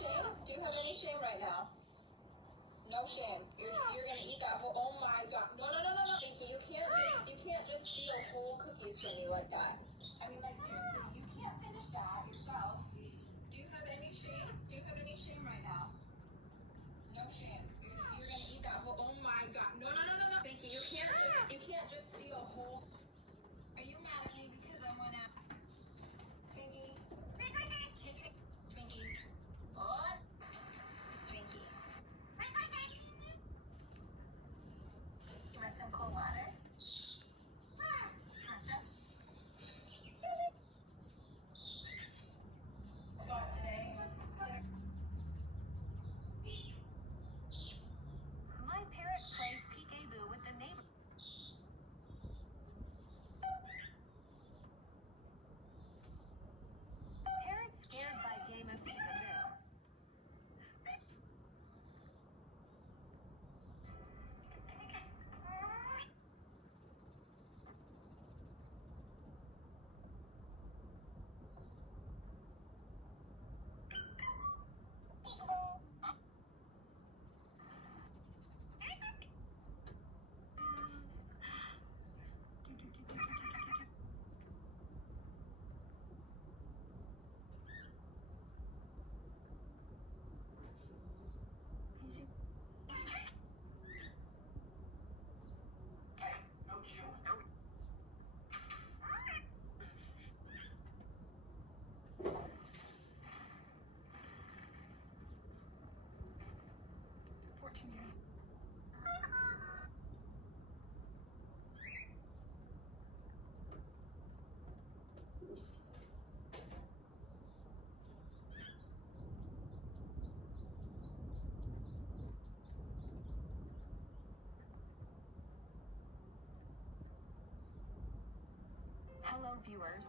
shame? Do you have any shame right now? No shame. You're gonna eat that whole. Oh my god! No, no, no, no, no, Pinky! You can't just steal whole cookies from me like that. I mean, like seriously, you can't finish that yourself. Do you have any shame? Do you have any shame right now? No shame. You're gonna eat that whole. Oh my god! No, no, no, no, no, Pinky! You can't just steal whole. Are you mad at me because I went out? Pinky. Twinkie. What? Twinkie. You want some cold water? You want some? Start today. My parrot plays peekaboo with the neighbor. Parrot scared by game of peekaboo. Hello viewers,